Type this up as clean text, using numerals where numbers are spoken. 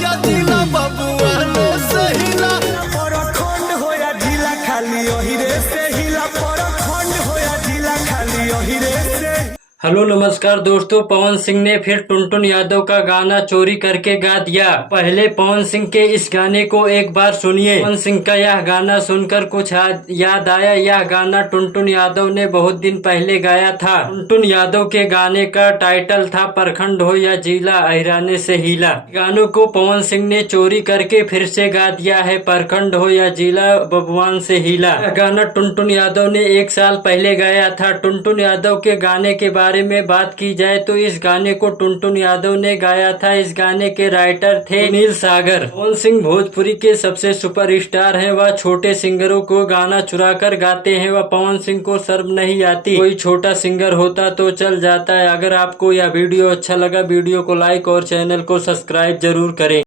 या जिला बबुआ ने सहिला परखंड हो या जिला खाली ओही रे से हिला परखंड हो या जिला खाली ओही रे से। हेलो नमस्कार दोस्तों, पवन सिंह ने फिर टुनटुन यादव का गाना चोरी करके गा दिया। पहले पवन सिंह के इस गाने को एक बार सुनिए। पवन सिंह का यह गाना सुनकर कुछ याद आया। यह गाना टुनटुन यादव ने बहुत दिन पहले गाया था। टुनटुन यादव के गाने का टाइटल था परखंड हो या जिला अहिराने से हीला। गानों को पवन सिंह ने चोरी करके फिर से गा दिया है, परखंड हो या जिला बबुआन से हीला। यह गाना टुनटुन यादव ने 1 साल पहले गाया था। टुनटुन यादव के गाने के बारे में बात की जाए तो इस गाने को टुनटुन यादव ने गाया था। इस गाने के राइटर थे सुनील सागर। पवन सिंह भोजपुरी के सबसे सुपरस्टार हैं। वह छोटे सिंगरों को गाना चुरा कर गाते हैं। वह पवन सिंह को शर्म नहीं आती। कोई छोटा सिंगर होता तो चल जाता है। अगर आपको यह वीडियो अच्छा लगा, वीडियो को लाइक और चैनल को सब्सक्राइब जरूर करें।